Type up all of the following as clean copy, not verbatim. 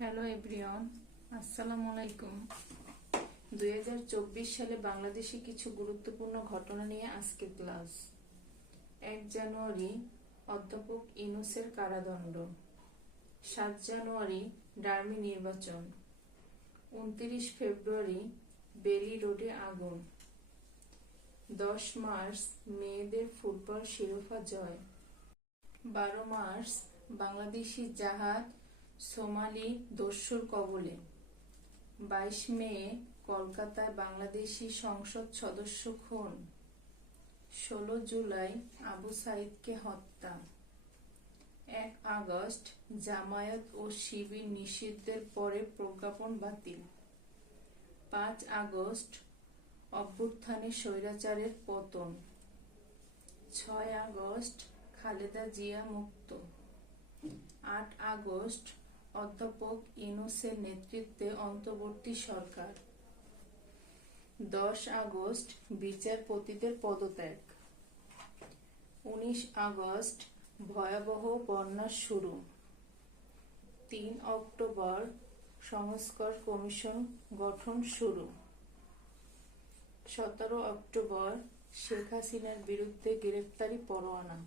Hello everyone, আসসালামু আলাইকুম। 2024 সালে বাংলাদেশে কিছু গুরুত্বপূর্ণ ঘটনা নিয়ে আজকের ক্লাস। 1 জানুয়ারি অধ্যাপক ইউনূসের কারাদণ্ড। 7 জানুয়ারি ডার্মি নির্বাচন। 29 ফেব্রুয়ারি বেলি রোডে আগুন। 10 মার্চ মেয়েদের ফুটবল শিরোপা জয়। 12 মার্চ বাংলাদেশি জাহাজ সোমালি দস্যুর কবলে। 22 মে কলকাতায় বাংলাদেশি সংসদ সদস্য খুন। 16 জুলাই আবু সাইদকে হত্যা। 1 আগস্ট জামায়াত ও শিবির নিষিদ্ধের পরে প্রজ্ঞাপন বাতিল। 5 আগস্ট অভ্যুত্থানে স্বৈরাচারের পতন। 6 আগস্ট খালেদা জিয়া মুক্ত। 8 আগস্ট অধ্যাপক ইউনূসের নেতৃত্বে অন্তর্বর্তী সরকার। 10 আগস্ট বিচারপতিদের পদত্যাগ। 19 আগস্ট ভয়াবহ বন্যা শুরু। 3 অক্টোবর সংস্কার কমিশন গঠন শুরু। 17 অক্টোবর শেখ হাসিনার বিরুদ্ধে গ্রেফতারি পরোয়ানা।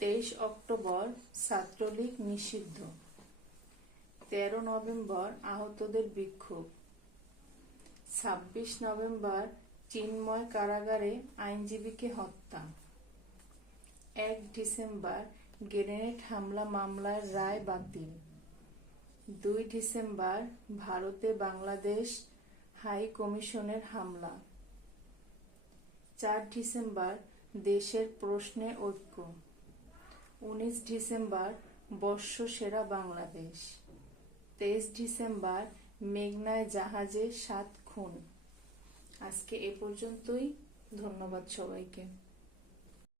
23 অক্টোবর ছাত্রলীগ নিষিদ্ধ। 13 নভেম্বর আহতদের বিক্ষোভ। 26 নভেম্বর চিন্ময় কারাগারে আইনজীবীকে হত্যা। 1 ডিসেম্বর গ্রেনেড হামলা মামলার রায় বাতিল। 2 ডিসেম্বর ভারতে বাংলাদেশ হাই কমিশনের হামলা। 4 ডিসেম্বর দেশের প্রশ্নে ঐক্য। 19 ডিসেম্বর বর্ষসেরা বাংলাদেশ। 23 ডিসেম্বর মেঘনায় জাহাজে 7 খুন। আজকে এ পর্যন্তই। ধন্যবাদ সবাইকে।